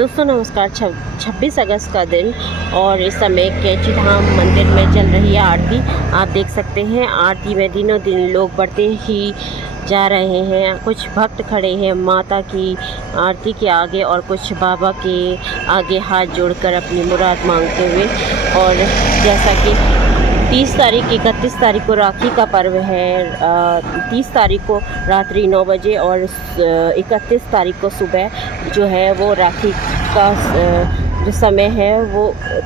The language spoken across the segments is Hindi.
दोस्तों नमस्कार। 26 अगस्त का दिन और इस समय कैंची धाम मंदिर में चल रही है आरती। आप देख सकते हैं आरती में दिनों दिन लोग बढ़ते ही जा रहे हैं। कुछ भक्त खड़े हैं माता की आरती के आगे और कुछ बाबा के आगे हाथ जोड़कर अपनी मुराद मांगते हुए। और जैसा कि 30 तारीख 31 तारीख को राखी का पर्व है। 30 तारीख को रात्रि 9 बजे और 31 तारीख को सुबह जो है वो राखी का जो समय है वो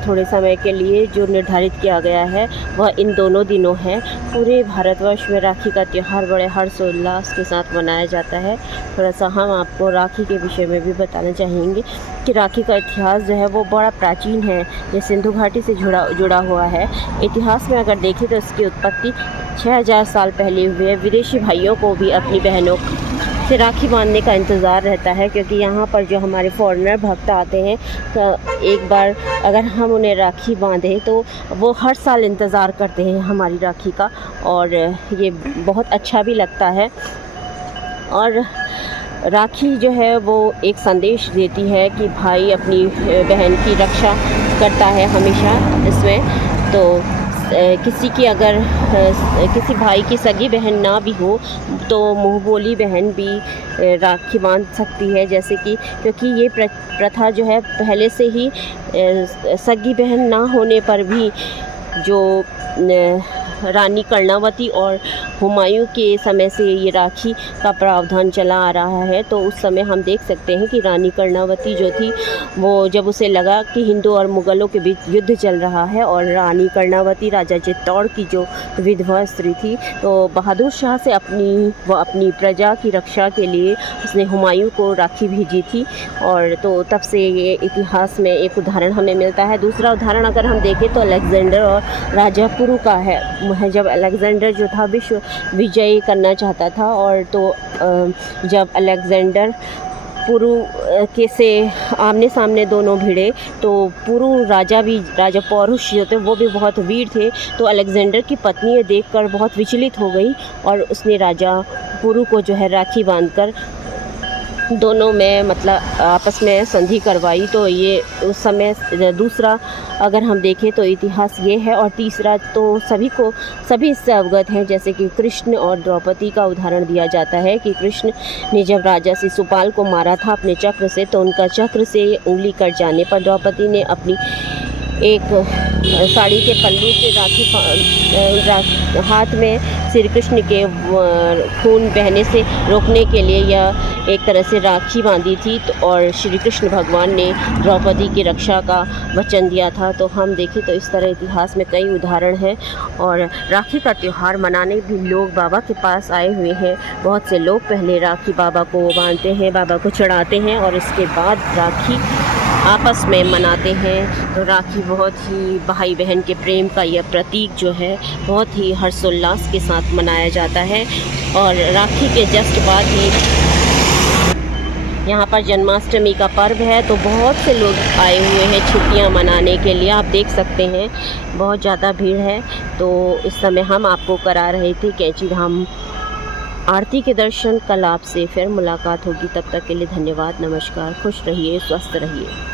थोड़े समय के लिए जो निर्धारित किया गया है वह इन दोनों दिनों है। पूरे भारतवर्ष में राखी का त्यौहार बड़े हर्षोल्लास के साथ मनाया जाता है। थोड़ा सा हम आपको राखी के विषय में भी बताना चाहेंगे कि राखी का इतिहास जो है वो बड़ा प्राचीन है। ये सिंधु घाटी से जुड़ा हुआ है। इतिहास में अगर देखें तो इसकी उत्पत्ति 6000 साल पहले हुई है। विदेशी भाइयों को भी अपनी बहनों से राखी बांधने का इंतज़ार रहता है, क्योंकि यहाँ पर जो हमारे फॉरेनर भक्त आते हैं तो एक बार अगर हम उन्हें राखी बांधें तो वो हर साल इंतज़ार करते हैं हमारी राखी का, और ये बहुत अच्छा भी लगता है। और राखी जो है वो एक संदेश देती है कि भाई अपनी बहन की रक्षा करता है हमेशा। इसमें तो किसी की अगर किसी भाई की सगी बहन ना भी हो तो मुँह बोली बहन भी राखी बांध सकती है, जैसे कि क्योंकि ये प्रथा जो है पहले से ही सगी बहन ना होने पर भी जो रानी कर्णावती और हुमायूं के समय से ये राखी का प्रावधान चला आ रहा है। तो उस समय हम देख सकते हैं कि रानी कर्णावती जो थी वो जब उसे लगा कि हिंदू और मुग़लों के बीच युद्ध चल रहा है और रानी कर्णावती राजा चित्तौड़ की जो विधवा स्त्री थी, तो बहादुर शाह से अपनी प्रजा की रक्षा के लिए उसने हुमायूं को राखी भेजी थी। और तो तब से ये इतिहास में एक उदाहरण हमें मिलता है। दूसरा उदाहरण अगर हम देखें तो अलेक्जेंडर और राजा पुरु का है। जब अलेक्जेंडर जो था विश्व विजय करना चाहता था, और तो जब अलेक्जेंडर पुरु के से आमने सामने दोनों भिड़े तो राजा पौरुष जो थे वो भी बहुत वीर थे। तो अलेक्जेंडर की पत्नी ये देखकर बहुत विचलित हो गई और उसने राजा पुरु को जो है राखी बांधकर दोनों में मतलब आपस में संधि करवाई। तो ये उस समय दूसरा अगर हम देखें तो इतिहास ये है। और तीसरा तो सभी इससे अवगत हैं, जैसे कि कृष्ण और द्रौपदी का उदाहरण दिया जाता है कि कृष्ण ने जब राजा शिशुपाल को मारा था अपने चक्र से, तो उनका चक्र से उंगली कट जाने पर द्रौपदी ने अपनी एक साड़ी के पल्लू से हाथ में श्री कृष्ण के खून बहने से रोकने के लिए यह एक तरह से राखी बांधी थी। और श्री कृष्ण भगवान ने द्रौपदी की रक्षा का वचन दिया था। तो हम देखें तो इस तरह इतिहास में कई उदाहरण हैं। और राखी का त्यौहार मनाने भी लोग बाबा के पास आए हुए हैं। बहुत से लोग पहले राखी बाबा को बांधते हैं, बाबा को चढ़ाते हैं और इसके बाद राखी आपस में मनाते हैं। तो राखी बहुत ही भाई बहन के प्रेम का यह प्रतीक जो है बहुत ही हर्षोल्लास के साथ मनाया जाता है। और राखी के जस्ट बाद ही यहाँ पर जन्माष्टमी का पर्व है, तो बहुत से लोग आए हुए हैं छुट्टियाँ मनाने के लिए। आप देख सकते हैं बहुत ज़्यादा भीड़ है। तो इस समय हम आपको करा रहे थे कैंची धाम आरती के दर्शन। कल आपसे फिर मुलाकात होगी, तब तक के लिए धन्यवाद, नमस्कार, खुश रहिए, स्वस्थ रहिए।